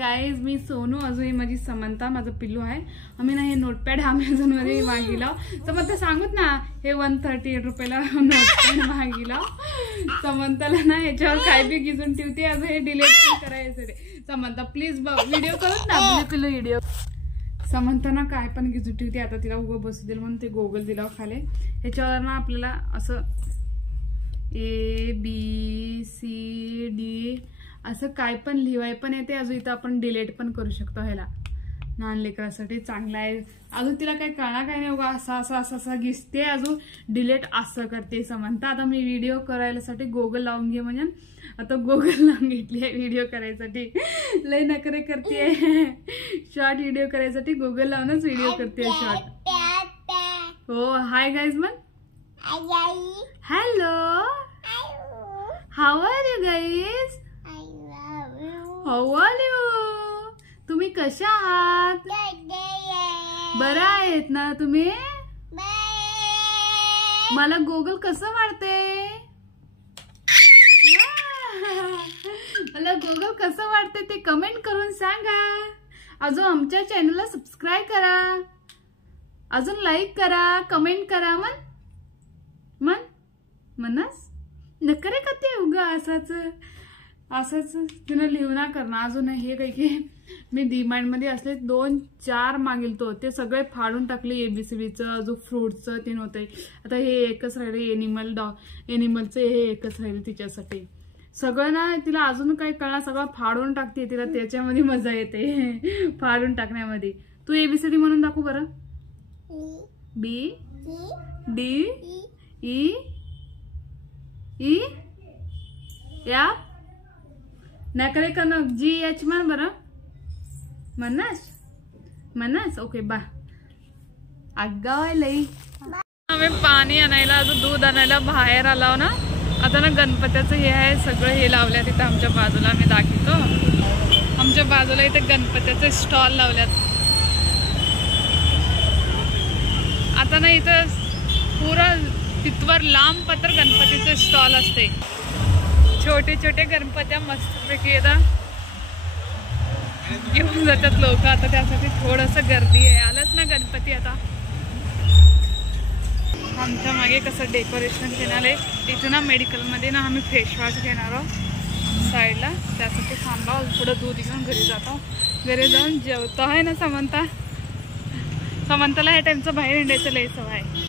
Guys मी सोनू, अजून ही माझी समंता, माझं पिल्लू आहे. आम्ही ना हे नोटपॅड अमेझॉन मध्ये मागितलं. समंता सांगूत ना, हे 138 रुपयाला नोटपॅड मागितलं. समंताला ना ह्याच्यावर काय बी गिजून ठेवते, अजून हे डिलीट करायचं. समंता प्लीज व्हिडिओ करत ना, पिल्लू व्हिडिओ. समंता ना काय पण गिजून ठेवते. आता तिला उगं बसू दिलं म्हणून ते गोगल दिला खाले. ह्याच्यावर ना आपल्याला असं ABCD असं काय पण लिहाय पण येते. अजून इथं आपण डिलीट पण करू शकतो. ह्याला लहान लेकरासाठी चांगला आहे. अजून तिला काय कळणार काय नाही, असं असं असं असं घिसते, अजून डिलीट असं करते समजता. आता मी व्हिडिओ करायसाठी गोगल लावून घे म्हणजे आता गोगल लावून घेतली आहे व्हिडिओ करायसाठी. लय नखरे करते. शॉर्ट व्हिडिओ करायसाठी गोगल लावूनच व्हिडिओ करते शॉर्ट. हो हाय गाईज मग. Hello, how are you guys? How are you? तुम्ही कशा आहात? बरं आहेत ना तुम्ही? मला गोगल कसं वाटते? मला गोगल कसं वाटते ते कमेंट करून सांगा. अजून आमच्या चॅनलला सबस्क्राईब करा, अजून लाईक करा, कमेंट करा. मनस नकरे करते उगा असंच असंच तिनं लिहूना करणार. अजून हे काही की मी डीमार्ट मध्ये असले 2-4 मागितलो, ते सगळे फाडून टाकले. ABCDचं अजून फ्रूटचं ते नव्हते. आता हे एकच राहिले एनिमलचं, हे एकच राहिले तिच्यासाठी. सगळं ना तिला अजून काही कळणार, सगळं फाडून टाकते. तिला त्याच्यामध्ये मजा येते फाडून टाकण्यामध्ये. तू ABCD म्हणून दाखव बरं. BDE F नकरे करणं GH म्हण बरं. मनस ओके बा. अगं लई आम्ही पाणी आणायला, अजून दूध आणायला बाहेर आलो ना. आता ना गणपतीचं हे आहे सगळं, हे लावल्यात इथं आमच्या बाजूला. मी दाखवतो आमच्या बाजूला इथे गणपतीचे स्टॉल लावल्यात. आता ना इथं पुरा तिथवर लांब पत्र गणपतीचे स्टॉल असते. छोटे छोटे गणपत्या मस्तपैकी येतात, घेऊन जातात लोक. आता त्यासाठी थोडंसं गर्दी आहे. आलंच ना गणपती. आता आमच्या मागे कसं डेकोरेशन केलं आहे. इथं ना मेडिकलमध्ये ना आम्ही फेस वॉश घेणार आहोत साईडला. त्यासाठी थांबा, पुढं दूध घेऊन घरी जातो. घरी जाऊन जेवतो आहे ना समंताला ह्या टाइमचं बाहेर हिंडायचं लय सवय आहे.